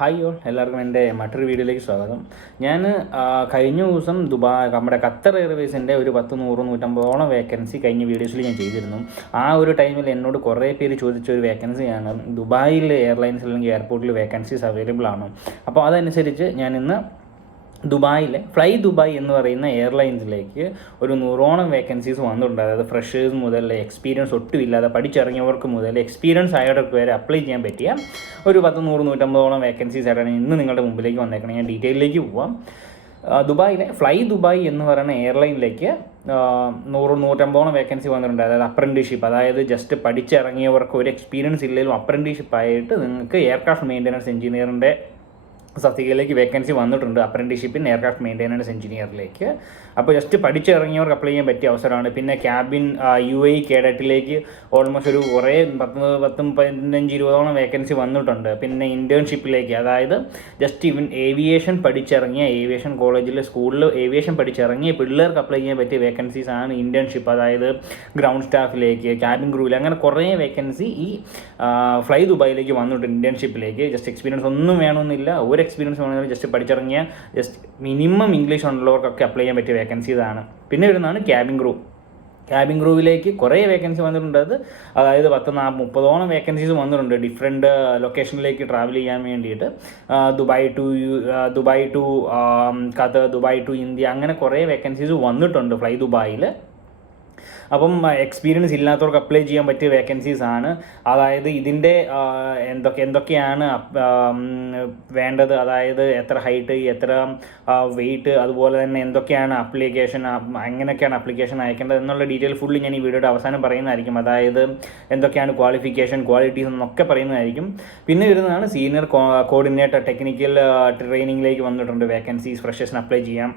Hi all, എല്ലാവർക്കും എൻ്റെ മറ്റൊരു വീഡിയോയിലേക്ക് സ്വാഗതം. ഞാൻ കഴിഞ്ഞ ദിവസം നമ്മുടെ ഖത്തർ എയർവേസിൻ്റെ ഒരു 100-150 വേക്കൻസി കഴിഞ്ഞ വീഡിയോസിൽ ഞാൻ ചെയ്തിരുന്നു. ആ ഒരു ടൈമിൽ എന്നോട് കുറേ പേര് ചോദിച്ച ഒരു വേക്കൻസിയാണ് ദുബായിൽ എയർലൈൻസിൽ അല്ലെങ്കിൽ എയർപോർട്ടിൽ വേക്കൻസീസ് അവൈലബിൾ ആണ്. അപ്പോൾ അതനുസരിച്ച് ഞാൻ ഇന്ന് ദുബായിലെ ഫ്ലൈ ദുബായ് എന്ന് പറയുന്ന എയർലൈൻസിലേക്ക് ഒരു 100 വേക്കൻസീസ് വന്നിട്ടുണ്ട്. അതായത് ഫ്രഷേഴ്സ് മുതൽ എക്സ്പീരിയൻസ് ഒട്ടുമില്ലാതെ പഠിച്ചിറങ്ങിയവർക്ക് മുതൽ എക്സ്പീരിയൻസ് ആയവർക്ക് വരെ അപ്ലൈ ചെയ്യാൻ പറ്റിയ ഒരു 100-150 വേക്കൻസീസ് ആയിട്ടാണ് ഇന്ന് നിങ്ങളുടെ മുമ്പിലേക്ക് വന്നേക്കണം. ഞാൻ ഡീറ്റെയിലേക്ക് പോവാം. ദുബായിലെ ഫ്ലൈ ദുബായ് എന്ന് പറയുന്ന എയർലൈനിലേക്ക് 100-150 വേക്കൻസി വന്നിട്ടുണ്ട്. അതായത് അപ്രൻറ്റീഷിപ്പ്, അതായത് ജസ്റ്റ് പഠിച്ചിറങ്ങിയവർക്ക് ഒരു എക്സ്പീരിയൻസ് ഇല്ലെങ്കിലും അപ്രൻറ്റീഷിപ്പായിട്ട് നിങ്ങൾക്ക് എയർക്രാഫ്റ്റ് മെയിൻ്റനൻസ് എഞ്ചിനീയറിൻ്റെ സത്യയിലേക്ക് വേക്കൻസി വന്നിട്ടുണ്ട്. അപ്രൻറ്റീഷിപ്പിൻ എയർക്രാഫ്റ്റ് മെയിൻ്റെനൻസ് എഞ്ചിനീയറിലേക്ക്. അപ്പോൾ ജസ്റ്റ് പഠിച്ചിറങ്ങിയവർക്ക് അപ്ലൈ ചെയ്യാൻ പറ്റിയ അവസരമാണ്. പിന്നെ ക്യാബിൻ UAE കേഡറ്റിലേക്ക് ഓൾമോസ്റ്റ് ഒരു കുറേ 10-15-20 വേക്കൻസി വന്നിട്ടുണ്ട്. പിന്നെ ഇൻറ്റേൺഷിപ്പിലേക്ക്, അതായത് ജസ്റ്റ് ഇവൻ ഏവിയേഷൻ പഠിച്ചിറങ്ങിയ ഏവിയേഷൻ കോളേജിൽ സ്കൂളിൽ ഏവിയേഷൻ പഠിച്ചിറങ്ങിയ പിള്ളേർക്ക് അപ്ലൈ ചെയ്യാൻ പറ്റിയ വേക്കൻസീസ് ആണ് ഇൻറ്റേൺഷിപ്പ്. അതായത് ഗ്രൗണ്ട് സ്റ്റാഫിലേക്ക്, ക്യാബിൻ ക്രൂവിൽ, അങ്ങനെ കുറേ വേക്കൻസി ഈ ഫ്ലൈ ദുബായിലേക്ക് വന്നിട്ടുണ്ട്. ഇൻറ്റേൺഷിപ്പിലേക്ക് ജസ്റ്റ് എക്സ്പീരിയൻസ് ഒന്നും വേണമെന്നില്ല, ഒരു എക്സ്പീരിയൻസ് വേണമെങ്കിൽ ജസ്റ്റ് പഠിച്ചിറങ്ങിയ ജസ്റ്റ് മിനിമം ഇംഗ്ലീഷ് ഉള്ളവർക്കൊക്കെ അപ്ലൈ ചെയ്യാൻ പറ്റിയ വേക്കൻസി ഇതാണ്. പിന്നെ വരുന്നതാണ് ക്യാബിൻ ക്രൂവിലേക്ക് കുറേ വേക്കൻസി വന്നിട്ടുണ്ട്. അതായത് 10-30 വേക്കൻസീസ് വന്നിട്ടുണ്ട് ഡിഫറെൻറ്റ് ലൊക്കേഷനിലേക്ക് ട്രാവൽ ചെയ്യാൻ വേണ്ടിയിട്ട്. Dubai to Qatar, Dubai to India, അങ്ങനെ കുറേ വേക്കൻസീസ് വന്നിട്ടുണ്ട് ഫ്ലൈ ദുബായിൽ. അപ്പം എക്സ്പീരിയൻസ് ഇല്ലാത്തവർക്ക് അപ്ലൈ ചെയ്യാൻ പറ്റിയ വേക്കൻസീസ് ആണ്. അതായത് ഇതിൻ്റെ എന്തൊക്കെയാണ് വേണ്ടത്, അതായത് എത്ര ഹൈറ്റ്, എത്ര വെയിറ്റ്, അതുപോലെ തന്നെ എന്തൊക്കെയാണ് അപ്ലിക്കേഷൻ, എങ്ങനെയൊക്കെയാണ് അപ്ലിക്കേഷൻ അയക്കേണ്ടത് എന്നുള്ള ഡീറ്റെയിൽ ഫുള്ള് ഞാൻ ഈ വീഡിയോയുടെ അവസാനം പറയുന്നതായിരിക്കും. അതായത് എന്തൊക്കെയാണ് ക്വാളിഫിക്കേഷൻ, ക്വാളിറ്റീസ് എന്നൊക്കെ പറയുന്നതായിരിക്കും. പിന്നെ വരുന്നതാണ് സീനിയർ കോർഡിനേറ്റർ ടെക്നിക്കൽ ട്രെയിനിങ്ങിലേക്ക് വന്നിട്ടുണ്ട് വേക്കൻസീസ്. ഫ്രഷേഴ്സിന് അപ്ലൈ ചെയ്യാം.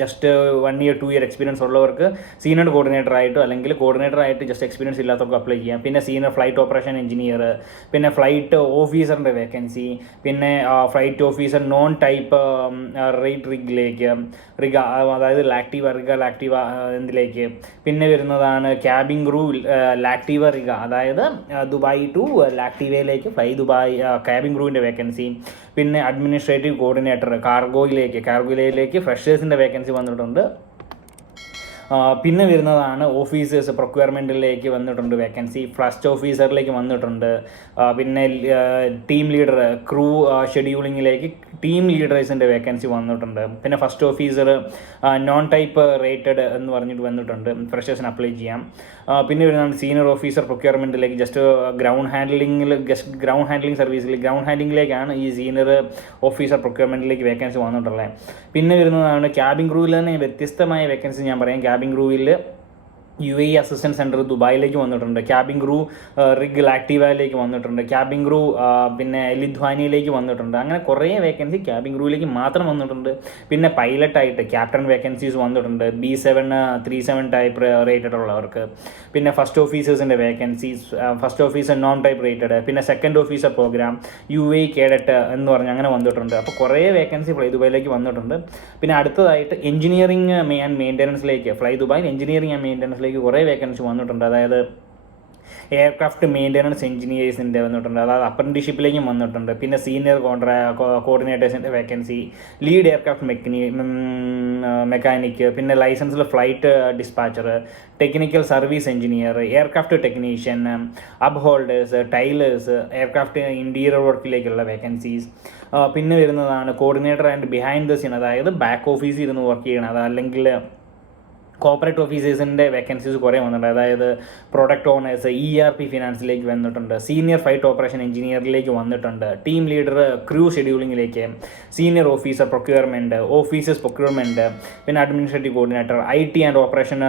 ജസ്റ്റ് 1 year 2 year എക്സ്പീരിയൻസ് ഉള്ളവർക്ക് സീനിയർ കോർഡിനേറ്ററായിട്ടോ അല്ലെങ്കിൽ കോർഡിനേറ്ററായിട്ട് ജസ്റ്റ് എക്സ്പീരിയൻസ് ഇല്ലാത്തവർക്ക് അപ്ലൈ ചെയ്യാം. പിന്നെ സീനിയർ ഫ്ലൈറ്റ് ഓപ്പറേഷൻ എഞ്ചിനീയർ, പിന്നെ ഫ്ലൈറ്റ് ഓഫീസറിൻ്റെ വേക്കൻസി, പിന്നെ flight officer non type rate rig, അതായത് ലാക്ടീവ എന്തിലേക്ക്. പിന്നെ വരുന്നതാണ് ക്യാബിൻ ക്രൂ ലാക്ടീവ റിഗ, അതായത് ദുബായ് ടു ലാക്ടീവയിലേക്ക് ഫ്ലൈ ദുബായ് ക്യാബിൻ ക്രൂവിൻ്റെ വേക്കൻസി. പിന്നെ അഡ്മിനിസ്ട്രേറ്റീവ് കോർഡിനേറ്റർ കാർഗോയിലേക്ക് ഫ്രഷേഴ്സിൻ്റെ വേക്കൻസി വന്നിട്ടുണ്ട്. പിന്നെ വരുന്നതാണ് ഓഫീസേഴ്സ് പ്രൊക്യൂർമെൻറ്റിലേക്ക് വന്നിട്ടുണ്ട് വേക്കൻസി. ഫസ്റ്റ് ഓഫീസറിലേക്ക് വന്നിട്ടുണ്ട്. പിന്നെ ടീം ലീഡർ ക്രൂ ഷെഡ്യൂളിങ്ങിലേക്ക് ടീം ലീഡേഴ്സിൻ്റെ വേക്കൻസി വന്നിട്ടുണ്ട്. പിന്നെ first officer non type rated എന്ന് പറഞ്ഞിട്ട് വന്നിട്ടുണ്ട്, ഫ്രഷേഴ്സിന് അപ്ലൈ ചെയ്യാം. പിന്നെ വരുന്നതാണ് സീനിയർ ഓഫീസർ പ്രൊക്യൂർമെൻറ്റിലേക്ക്, ജസ്റ്റ് ഗ്രൗണ്ട് ഹാൻഡ്ലിംഗ് സർവീസിൽ ഗ്രൗണ്ട് ഹാൻഡ്ലിങ്ങിലേക്കാണ് ഈ സീനിയർ ഓഫീസർ പ്രൊക്യൂർമെൻറ്റിലേക്ക് വേക്കൻസി വന്നിട്ടുള്ളത്. പിന്നെ വരുന്നതാണ് ക്യാബിൻ ക്രൂവിൽ തന്നെ വ്യത്യസ്തമായ വേക്കൻസി ഞാൻ പറയാം. ക്യാബിൻ ക്രൂവിൽ UAE അസിസ്റ്റൻറ്റ് സെൻറ്റർ ദുബായിലേക്ക് വന്നിട്ടുണ്ട്. ക്യാബിൻ ക്രൂ റിഗ് ലാക്ടീവയിലേക്ക് വന്നിട്ടുണ്ട്. ക്യാബിൻ ക്രൂ പിന്നെ ലിത്വാനിയയിലേക്ക് വന്നിട്ടുണ്ട്. അങ്ങനെ കുറേ വേക്കൻസി ക്യാബിൻ ക്രൂവിലേക്ക് മാത്രം വന്നിട്ടുണ്ട്. പിന്നെ പൈലറ്റായിട്ട് ക്യാപ്റ്റൻ വേക്കൻസീസ് വന്നിട്ടുണ്ട്, B737 ടൈപ്പ് റേറ്റഡ് ഉള്ളവർക്ക്. പിന്നെ ഫസ്റ്റ് ഓഫീസേഴ്സിൻ്റെ vacancies, first officer non type rated, പിന്നെ second officer programme, UAE cadet എന്ന് പറഞ്ഞ് അങ്ങനെ വന്നിട്ടുണ്ട്. അപ്പോൾ കുറേ വേക്കൻസി ഫ്ലൈ ദുബായിലേക്ക് വന്നിട്ടുണ്ട്. പിന്നെ അടുത്തതായിട്ട് എഞ്ചിനീയറിംഗ് ആൻഡ് മെയിൻ്റനൻസിലേക്ക്, ഫ്ലൈ ദുബായിൽ എഞ്ചിനീയറിംഗ് ആൻഡ് മെയിൻ്റനൻസിലേക്ക് കുറേ വേക്കൻസി വന്നിട്ടുണ്ട്. അതായത് എയർക്രാഫ്റ്റ് മെയിൻ്റനൻസ് എഞ്ചിനീയേഴ്സിൻ്റെ വന്നിട്ടുണ്ട്, അതായത് അപ്രൻറ്റീഷിപ്പിലേക്കും വന്നിട്ടുണ്ട്. പിന്നെ സീനിയർ കോർഡിനേറ്റേഴ്സിൻ്റെ വേക്കൻസി, ലീഡ് എയർക്രാഫ്റ്റ് മെക്കാനിക്ക്, പിന്നെ ലൈസൻസിൽ flight dispatcher, technical service engineer, aircraft technician, അബ് ഹോൾഡേഴ്സ്, ടൈലേഴ്സ്, എയർക്രാഫ്റ്റ് ഇൻറ്റീരിയർ വർക്കിലേക്കുള്ള വേക്കൻസീസ്. പിന്നെ വരുന്നതാണ് coordinator and behind the scene, അതായത് ബാക്ക് ഓഫീസിൽ ഇരുന്ന് വർക്ക് ചെയ്യണം, അതല്ലെങ്കിൽ കോർപ്പറേറ്റ് ഓഫീസേഴ്സിൻ്റെ വേക്കൻസീസ് കുറേ വന്നിട്ടുണ്ട്. അതായത് പ്രൊഡക്റ്റ് ഓണേഴ്സ്, ERP ഫിനാൻസിലേക്ക് വന്നിട്ടുണ്ട്. സീനിയർ ഫ്ലൈറ്റ് ഓപ്പറേഷൻ എഞ്ചിനീയറിലേക്ക് വന്നിട്ടുണ്ട്. ടീം ലീഡർ ക്രൂ ഷെഡ്യൂളിങ്ങിലേക്ക്, senior officer procurement, officers procurement, പിന്നെ administrative coordinator, IT and operation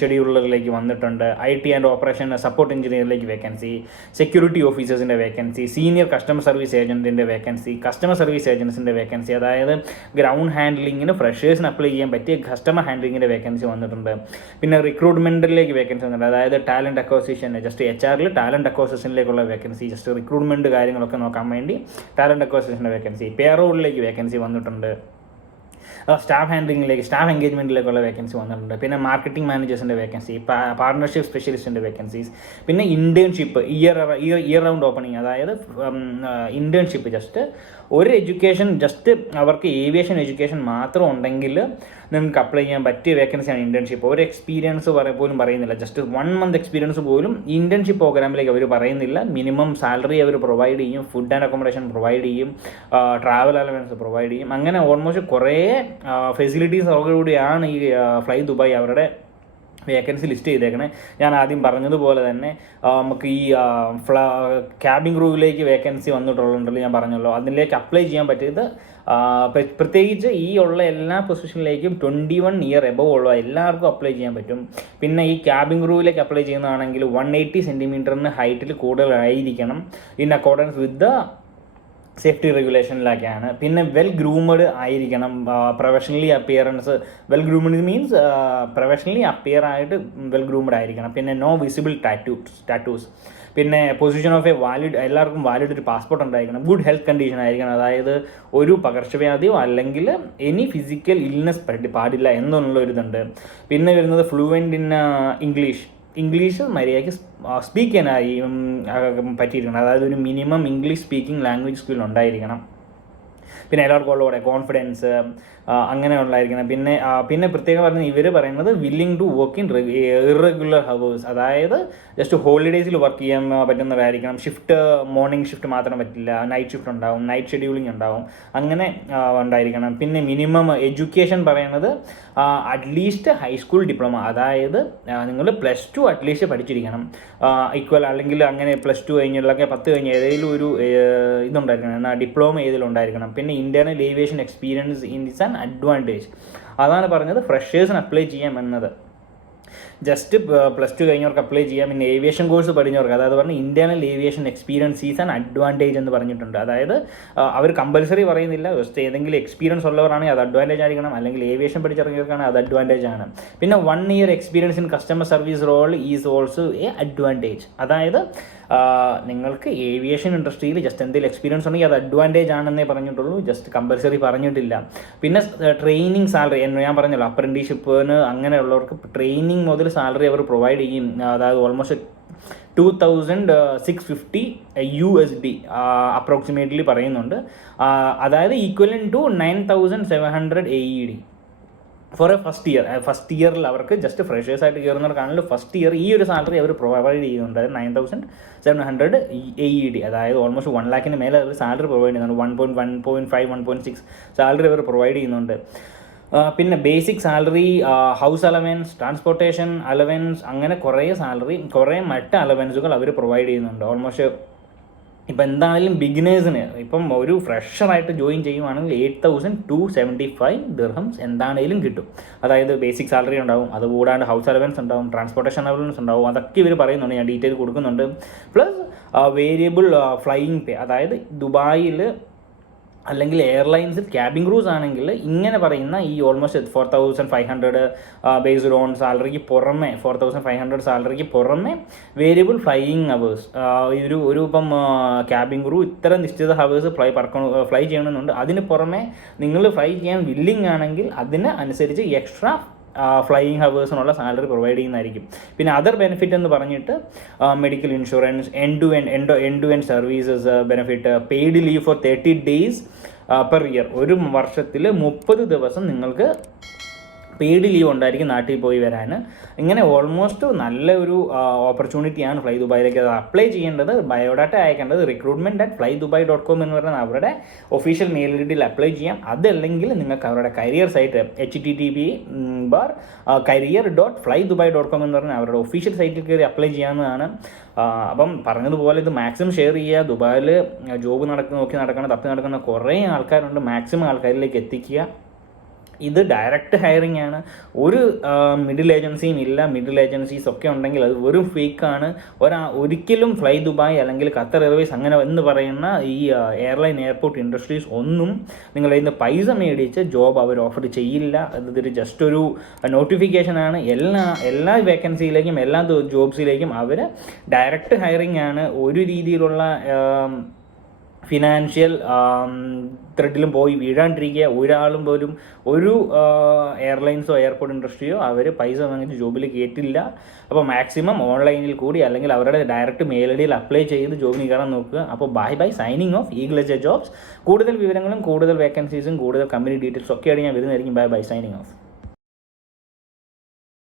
ഷെഡ്യൂളറിലേക്ക് വന്നിട്ടുണ്ട്. IT ആൻഡ് ഓപ്പറേഷൻ സപ്പോർട്ട് എഞ്ചിനീയറിലേക്ക് വേക്കൻസി, സെക്യൂരിറ്റി ഓഫീസേഴ്സിൻ്റെ വേക്കൻസി, സീനിയർ കസ്റ്റമർ സർവീസ് ഏജൻറ്റിൻ്റെ വേക്കൻസി, കസ്റ്റമർ സർവീസ് ഏജൻസിൻ്റെ വേക്കൻസി, അതായത് ഗ്രൗണ്ട് ഹാൻഡ്ലിങ്ങിന് ഫ്രഷേഴ്സിന് അപ്ലൈ ചെയ്യാൻ പറ്റിയ കസ്റ്റമർ ഹാൻഡ്ലിങ്ങിൻ്റെ വേക്കൻസി വന്നിട്ടുണ്ട്. പിന്നെ റിക്രൂട്ട്മെൻറ്റിലേക്ക് വേക്കൻസി വന്നിട്ടുണ്ട്. അതായത് talent acquisition, just HR talent അക്വസിഷനിലേക്കുള്ള വേക്കൻസി, ജസ്റ്റ് റിക്രൂട്ട്മെൻറ്റ് കാര്യങ്ങളൊക്കെ നോക്കാൻ വേണ്ടി ടാലൻറ്റ് അക്വസിഷൻ്റെ വേക്കൻസി. പേറോളിലേക്ക് വേക്കൻസി വന്നിട്ടുണ്ട്. സ്റ്റാഫ് ഹാൻഡ്ലിങ്ങിലേക്ക്, സ്റ്റാഫ് എൻഗേജ്മെൻറ്റിലേക്കുള്ള വേക്കൻസി വന്നിട്ടുണ്ട്. പിന്നെ മാർക്കറ്റിംഗ് മാനേജേഴ്സിൻ്റെ വേക്കൻസി, പാർട്ണർഷിപ്പ് സ്പെഷ്യലിസ്റ്റിൻ്റെ വേക്കൻസീസ്, പിന്നെ ഇൻറ്റേൺഷിപ്പ് ഇയർ റൗണ്ട് ഓപ്പണിങ്. അതായത് ഇൻറ്റേൺഷിപ്പ് ജസ്റ്റ് ഒരു എഡ്യൂക്കേഷൻ, ജസ്റ്റ് അവർക്ക് ഏവിയേഷൻ എഡ്യൂക്കേഷൻ മാത്രം ഉണ്ടെങ്കിൽ നിങ്ങൾക്ക് അപ്ലൈ ചെയ്യാൻ പറ്റിയ വേക്കൻസിയാണ് ഇൻറ്റേൺഷിപ്പ്. ഒരു എക്സ്പീരിയൻസ് പോലും പറയുന്നില്ല, ജസ്റ്റ് 1 മന്ത് എക്സ്പീരിയൻസ് പോലും ഇൻറ്റേൺഷിപ്പ് പ്രോഗ്രാമിലേക്ക് അവർ പറയുന്നില്ല. മിനിമം സാലറി അവർ പ്രൊവൈഡ് ചെയ്യും, ഫുഡ് ആൻഡ് അക്കോമഡേഷൻ പ്രൊവൈഡ് ചെയ്യും, ട്രാവൽ അലവൻസ് പ്രൊവൈഡ് ചെയ്യും. അങ്ങനെ ഓൾമോസ്റ്റ് കുറേ ഫെസിലിറ്റീസോടുകൂടിയാണ് ഈ ഫ്ലൈ ദുബായ് അവരുടെ വേക്കൻസി ലിസ്റ്റ് ചെയ്തേക്കണേ. ഞാൻ ആദ്യം പറഞ്ഞതുപോലെ തന്നെ നമുക്ക് ഈ ക്യാബിൻ ക്രൂവിലേക്ക് വേക്കൻസി വന്നിട്ടുള്ളതുണ്ടല്ലോ, ഞാൻ പറഞ്ഞല്ലോ, അതിലേക്ക് അപ്ലൈ ചെയ്യാൻ പറ്റിയത് പ്രത്യേകിച്ച് ഈ ഉള്ള എല്ലാ പൊസിഷനിലേക്കും 21 ഇയർ എബവ് ഉള്ള എല്ലാവർക്കും അപ്ലൈ ചെയ്യാൻ പറ്റും. പിന്നെ ഈ ക്യാബിൻ ക്രൂവിലേക്ക് അപ്ലൈ ചെയ്യുന്നതാണെങ്കിൽ 180 സെൻറ്റിമീറ്ററിന് ഹൈറ്റിൽ കൂടുതലായിരിക്കണം, in accordance with the safety റെഗുലേഷനിലൊക്കെയാണ്. പിന്നെ വെൽ ഗ്രൂമഡ് ആയിരിക്കണം, professionally appearance, well groomed means professionally appear ആയിട്ട് വെൽ ഗ്രൂമഡ് ആയിരിക്കണം. പിന്നെ നോ വിസിബിൾ ടാറ്റൂസ്. പിന്നെ പൊസിഷൻ ഓഫ് എല്ലാവർക്കും വാലിഡ് ഒരു പാസ്പോർട്ട് ഉണ്ടായിരിക്കണം. ഗുഡ് ഹെൽത്ത് കണ്ടീഷൻ ആയിരിക്കണം, അതായത് ഒരു പകർച്ചവ്യാധിയോ അല്ലെങ്കിൽ എനി ഫിസിക്കൽ ഇൽനെസ് പാടില്ല എന്നുള്ള ഒരു ഇതുണ്ട്. പിന്നെ വരുന്നത് ഫ്ലുവൻറ്റ് ഇൻ ഇംഗ്ലീഷ് മര്യാദയ്ക്ക് സ്പീക്ക് ചെയ്യാനായി പറ്റിയിരിക്കണം, അതായത് ഒരു minimum English speaking language skill ഉണ്ടായിരിക്കണം. പിന്നെ എല്ലാവർക്കും ഉള്ളവിടെ കോൺഫിഡൻസ് അങ്ങനെയുള്ളതായിരിക്കണം. പിന്നെ പ്രത്യേകം പറഞ്ഞാൽ ഇവർ പറയുന്നത് willing to work in irregular hours, അതായത് ജസ്റ്റ് ഹോളിഡേയ്സിൽ വർക്ക് ചെയ്യാൻ പറ്റുന്നവരായിരിക്കണം. ഷിഫ്റ്റ് മോർണിംഗ് ഷിഫ്റ്റ് മാത്രം പറ്റില്ല, നൈറ്റ് ഷിഫ്റ്റ് ഉണ്ടാവും, നൈറ്റ് ഷെഡ്യൂളിംഗ് ഉണ്ടാവും, അങ്ങനെ ഉണ്ടായിരിക്കണം. പിന്നെ മിനിമം എഡ്യൂക്കേഷൻ പറയുന്നത് അറ്റ്ലീസ്റ്റ് ഹൈസ്കൂൾ ഡിപ്ലോമ, അതായത് നിങ്ങൾ +2 അറ്റ്ലീസ്റ്റ് പഠിച്ചിരിക്കണം. ഈക്വൽ അല്ലെങ്കിൽ അങ്ങനെ +2 കഴിഞ്ഞുള്ളൊക്കെ 10 കഴിഞ്ഞ് ഏതെങ്കിലും ഒരു ഇതുണ്ടായിരിക്കണം, എന്നാൽ ഡിപ്ലോമ ഏതെങ്കിലും ഉണ്ടായിരിക്കണം. പിന്നെ internal aviation experience is an advantage. അതാണ് പറഞ്ഞത് ഫ്രഷേഴ്സിന് അപ്ലൈ ചെയ്യാം എന്നത്. ജസ്റ്റ് +2 കഴിഞ്ഞവർക്ക് അപ്ലൈ ചെയ്യാം. പിന്നെ ഏവിയേഷൻ കോഴ്സ് പഠിച്ചവർക്ക്, അതായത് പറഞ്ഞാൽ internal aviation experience is an advantage എന്ന് പറഞ്ഞിട്ടുണ്ട്. അതായത് അവർ കമ്പൽസറി പറയുന്നില്ല, ജസ്റ്റ് ഏതെങ്കിലും എക്സ്പീരിയൻസ് ഉള്ളവരാണെങ്കിൽ അത് അഡ്വാൻറ്റേജ് ആയിരിക്കണം, അല്ലെങ്കിൽ ഏവിയേഷൻ പഠിച്ചിറങ്ങിയവർക്കാണെങ്കിൽ അത് അഡ്വാൻറ്റേജ് ആണ്. പിന്നെ 1 year experience in customer service role is also a advantage. അതായത് നിങ്ങൾക്ക് ഏവിയേഷൻ ഇൻഡസ്ട്രിയിൽ ജസ്റ്റ് എന്തെങ്കിലും എക്സ്പീരിയൻസ് ഉണ്ടെങ്കിൽ അത് അഡ്വാൻറ്റേജ് ആണെന്നേ പറഞ്ഞിട്ടുള്ളൂ, ജസ്റ്റ് കമ്പൽസറി പറഞ്ഞിട്ടില്ല. പിന്നെ ട്രെയിനിങ് സാലറി ഞാൻ പറഞ്ഞല്ലോ, അപ്രന്റീഷിപ്പിന് അങ്ങനെയുള്ളവർക്ക് ട്രെയിനിങ് മുതൽ സാലറി അവർ പ്രൊവൈഡ് ചെയ്യും. അതായത് ഓൾമോസ്റ്റ് 2650 USD അപ്രോക്സിമേറ്റ്ലി പറയുന്നുണ്ട്, അതായത് equivalent to 9700 AED for a first ഇയറിൽ അവർക്ക് ജസ്റ്റ് ഫ്രഷേഴ്സായിട്ട് കയറുന്നവർക്കാണെങ്കിൽ ഫസ്റ്റ് ഇയർ ഈ ഒരു സാലറി അവർ പ്രൊവൈഡ് ചെയ്യുന്നുണ്ട്. 9700 AED, അതായത് ഓൾമോസ്റ്റ് 1 lakhന് മേലെ അവർ സാലറി പ്രൊവൈഡ് ചെയ്യുന്നുണ്ട്. 1.5 1.6 സാലറി അവർ പ്രൊവൈഡ് ചെയ്യുന്നുണ്ട്. പിന്നെ basic salary, house allowance, transportation allowance, അങ്ങനെ കുറേ മറ്റ് അലവൻസുകൾ അവർ പ്രൊവൈഡ് ചെയ്യുന്നുണ്ട്. ഓൾമോസ്റ്റ് ഇപ്പം എന്താണെങ്കിലും ബിഗിനേഴ്സിന് ഇപ്പം ഒരു ഫ്രഷറായിട്ട് ജോയിൻ ചെയ്യുവാണെങ്കിൽ 8275 ദിർഹംസ് എന്താണെങ്കിലും കിട്ടും. അതായത് ബേസിക് സാലറി ഉണ്ടാവും, അതുകൂടാണ്ട് ഹൗസ് അലവൻസ് ഉണ്ടാവും, ട്രാൻസ്പോർട്ടേഷൻ അലവൻസ് ഉണ്ടാവും, അതൊക്കെ ഇവർ പറയുന്നുണ്ട്, ഞാൻ ഡീറ്റെയിൽ കൊടുക്കുന്നുണ്ട്. പ്ലസ് വേരിയബിൾ ഫ്ലൈയിങ് പേ, അതായത് ദുബായിൽ അല്ലെങ്കിൽ എയർലൈൻസിൽ ക്യാബിൻ ക്രൂസ് ആണെങ്കിൽ ഇങ്ങനെ പറയുന്ന ഈ ഓൾമോസ്റ്റ് 4500 ബേസ്ഡ് ഓൺ സാലറിക്ക് പുറമെ 4500 സാലറിക്ക് പുറമെ വേരിയബിൾ ഫ്ലൈയിങ് അവേഴ്സ്, ഒരു ഇപ്പം ക്യാബിൻ ക്രൂ ഇത്ര നിശ്ചിത ഹവേഴ്സ് ഫ്ലൈ ചെയ്യണമെന്നുണ്ട്. അതിന് പുറമെ നിങ്ങൾ ഫ്ലൈ ചെയ്യാൻ വില്ലിങ് ആണെങ്കിൽ അതിന് അനുസരിച്ച് എക്സ്ട്രാ ഫ്ലൈയിങ് ഹവേഴ്സിനുള്ള സാലറി പ്രൊവൈഡ് ചെയ്യുന്നതായിരിക്കും. പിന്നെ അതർ ബെനിഫിറ്റ് എന്ന് പറഞ്ഞിട്ട് medical insurance, end to end services benefit, paid leave for 30 days per year, ഒരു വർഷത്തിൽ 30 ദിവസം നിങ്ങൾക്ക് പെയ്ഡ് ലീവ് ഉണ്ടായിരിക്കും നാട്ടിൽ പോയി വരാൻ. ഇങ്ങനെ ഓൾമോസ്റ്റ് നല്ല ഒരു ഓപ്പർച്യൂണിറ്റിയാണ് ഫ്ലൈ ദുബായിലേക്ക്. അത് അപ്ലൈ ചെയ്യേണ്ടത്, ബയോഡാറ്റ അയക്കേണ്ടത് recruitment@flydubai.com എന്ന് പറയുന്ന അവരുടെ ഒഫീഷ്യൽ മെയിൽ ഐഡിയിൽ അപ്ലൈ ചെയ്യാം. അതല്ലെങ്കിൽ നിങ്ങൾക്ക് അവരുടെ കരിയർ സൈറ്റ് http://career.flydubai.com എന്ന് പറഞ്ഞാൽ അവരുടെ ഒഫീഷ്യൽ സൈറ്റിൽ കയറി അപ്ലൈ ചെയ്യാവുന്നതാണ്. അപ്പം പറഞ്ഞതുപോലെ ഇത് മാക്സിമം ഷെയർ ചെയ്യുക. ദുബായിൽ ജോബ് നോക്കി നടക്കുന്ന കുറേ ആൾക്കാരുണ്ട്, മാക്സിമം ആൾക്കാരിലേക്ക് എത്തിക്കുക. ഇത് ഡയറക്റ്റ് ഹയറിംഗ് ആണ്, ഒരു മിഡിൽ ഏജൻസിയും ഇല്ല. മിഡിൽ ഏജൻസീസ് ഒക്കെ ഉണ്ടെങ്കിൽ അത് വെറും ഫേക്കാണ്. ഒരിക്കലും ഫ്ലൈ ദുബായ് അല്ലെങ്കിൽ ഖത്തർ എയർവേസ് അങ്ങനെ എന്ന് പറയുന്ന ഈ എയർലൈൻ എയർപോർട്ട് ഇൻഡസ്ട്രീസ് ഒന്നും നിങ്ങളുടെ കയ്യിൽ നിന്ന് പൈസ മേടിച്ച് ജോബ് അവർ ഓഫർ ചെയ്യില്ല. ഇതൊരു ജസ്റ്റ് ഒരു നോട്ടിഫിക്കേഷനാണ്. എല്ലാ വേക്കൻസിയിലേക്കും എല്ലാ ജോബ്സിലേക്കും അവർ ഡയറക്റ്റ് ഹയറിംഗ് ആണ്. ഒരു രീതിയിലുള്ള ഫിനാൻഷ്യൽ ത്രെഡിലും പോയി വീഴാണ്ടിരിക്കുക. ഒരാളും പോലും ഒരു എയർലൈൻസോ എയർപോർട്ട് ഇൻഡസ്ട്രിയോ അവർ പൈസ വാങ്ങിച്ച് ജോബിൽ കയറ്റില്ല. അപ്പോൾ മാക്സിമം ഓൺലൈനിൽ കൂടി അല്ലെങ്കിൽ അവരുടെ ഡയറക്റ്റ് മെയിൽ ഐ ഡിയിൽ അപ്ലൈ ചെയ്ത് ജോബിന് കയറാൻ നോക്കുക. അപ്പോൾ bye signing off eagle H jobs. കൂടുതൽ വിവരങ്ങളും കൂടുതൽ വേക്കൻസീസും കൂടുതൽ കമ്പനി ഡീറ്റെയിൽസും ഒക്കെയാണ് ഞാൻ വരുന്നതായിരിക്കും. Bye signing off.